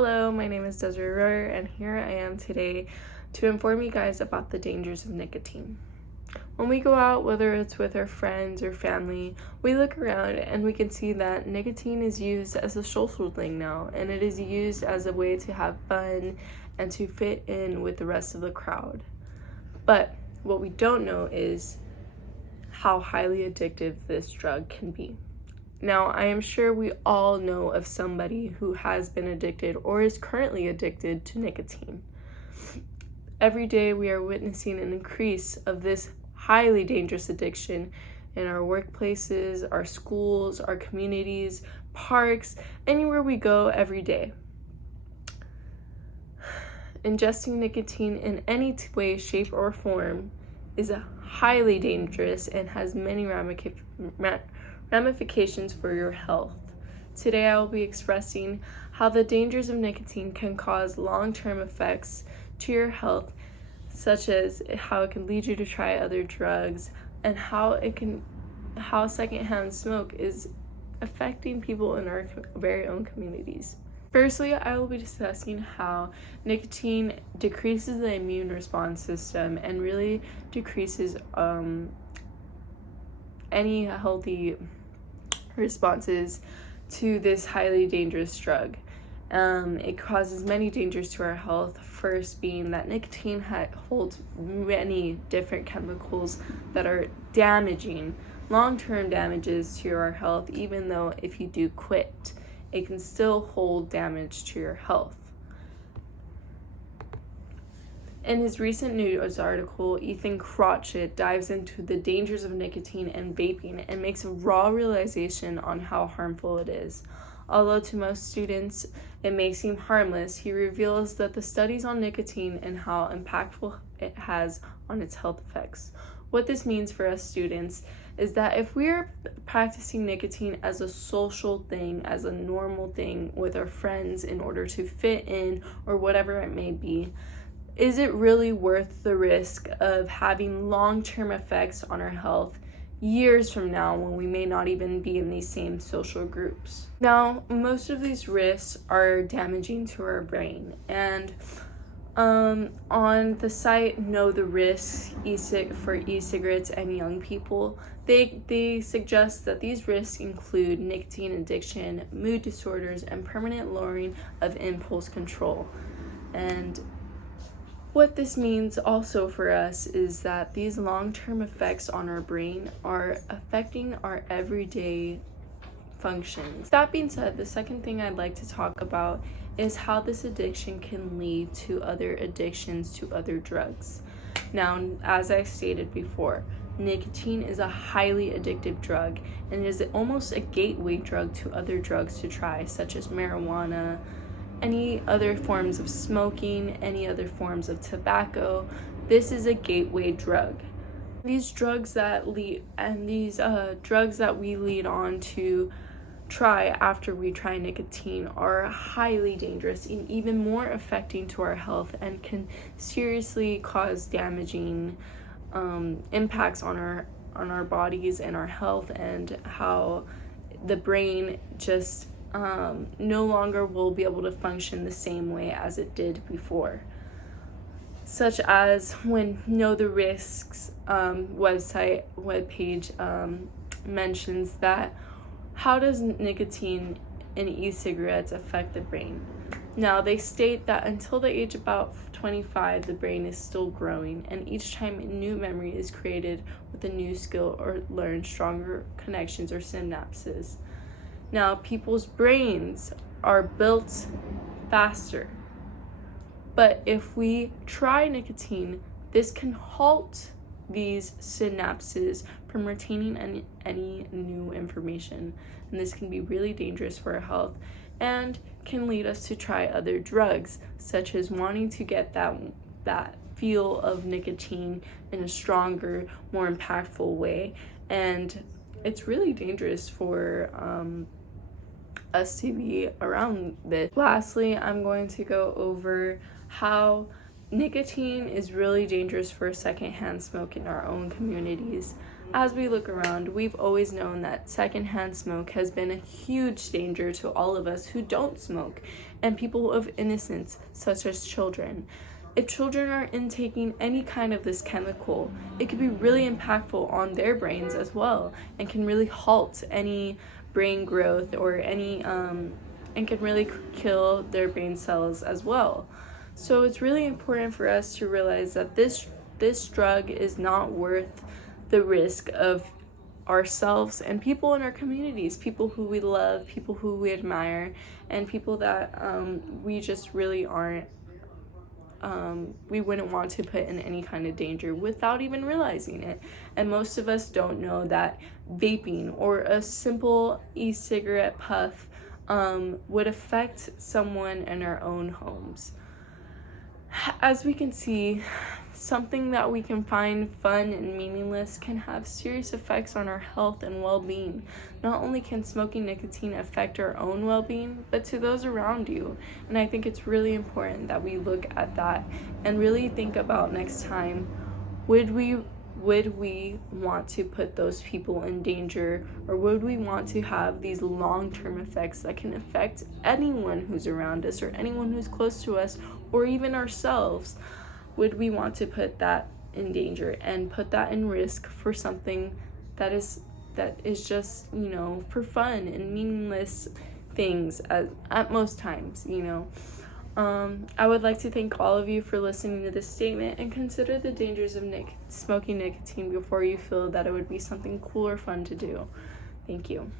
Hello, my name is Desiree, and here I am today to inform you guys about the dangers of nicotine. When we go out, whether it's with our friends or family, we look around and we can see that nicotine is used as a social thing now, and it is used as a way to have fun and to fit in with the rest of the crowd. But what we don't know is how highly addictive this drug can be. Now, I am sure we all know of somebody who has been addicted or is currently addicted to nicotine. Every day we are witnessing an increase of this highly dangerous addiction in our workplaces, our schools, our communities, parks, anywhere we go every day. Ingesting nicotine in any way, shape, or form is highly dangerous and has many ramifications for your health. Today I will be expressing how the dangers of nicotine can cause long-term effects to your health, such as how it can lead you to try other drugs and how secondhand smoke is affecting people in our very own communities. Firstly, I will be discussing how nicotine decreases the immune response system and really decreases any healthy responses to this highly dangerous drug. It causes many dangers to our health, first being that nicotine holds many different chemicals that are damaging, long-term damages to our health. Even though if you do quit, it can still hold damage to your health. In his recent news article, Ethan Crotchet dives into the dangers of nicotine and vaping and makes a raw realization on how harmful it is. Although to most students it may seem harmless, he reveals that the studies on nicotine and how impactful it has on its health effects. What this means for us students is that if we're practicing nicotine as a social thing, as a normal thing with our friends in order to fit in or whatever it may be, is it really worth the risk of having long-term effects on our health years from now when we may not even be in these same social groups? Now, most of these risks are damaging to our brain, and on the site Know the Risks for e-cigarettes and young people, they suggest that these risks include nicotine addiction, mood disorders, and permanent lowering of impulse control. And what this means also for us is that these long-term effects on our brain are affecting our everyday functions. That being said, the second thing I'd like to talk about is how this addiction can lead to other addictions to other drugs. Now, as I stated before, nicotine is a highly addictive drug and is almost a gateway drug to other drugs to try, such as marijuana, any other forms of smoking, any other forms of tobacco. This is a gateway drug. These drugs that drugs that we lead on to try after we try nicotine are highly dangerous and even more affecting to our health and can seriously cause damaging impacts on our bodies and our health, and how the brain just no longer will be able to function the same way as it did before. Such as when Know the Risks webpage mentions that how does nicotine in e-cigarettes affect the brain? Now, they state that until the age about 25, the brain is still growing, and each time a new memory is created with a new skill or learn stronger connections or synapses. Now, people's brains are built faster, but if we try nicotine, this can halt these synapses from retaining any new information, and this can be really dangerous for our health and can lead us to try other drugs, such as wanting to get that feel of nicotine in a stronger, more impactful way, and it's really dangerous for us to be around this. Lastly, I'm going to go over how nicotine is really dangerous for secondhand smoke in our own communities. As we look around, we've always known that secondhand smoke has been a huge danger to all of us who don't smoke, and people of innocence, such as children. If children are intaking any kind of this chemical, it could be really impactful on their brains as well, and can really halt any brain growth or any and can really kill their brain cells as well. So it's really important for us to realize that this drug is not worth the risk of ourselves and people in our communities, people who we love, people who we admire, and people that we just really aren't, we wouldn't want to put in any kind of danger without even realizing it. And most of us don't know that vaping or a simple e-cigarette puff would affect someone in our own homes. As we can see, something that we can find fun and meaningless can have serious effects on our health and well-being. Not only can smoking nicotine affect our own well-being, but to those around you. And I think it's really important that we look at that and really think about next time, would we want to put those people in danger, or would we want to have these long-term effects that can affect anyone who's around us or anyone who's close to us or even ourselves? Would we want to put that in danger and put that in risk for something that is just, for fun and meaningless things at most times, I would like to thank all of you for listening to this statement, and consider the dangers of smoking nicotine before you feel that it would be something cool or fun to do. Thank you.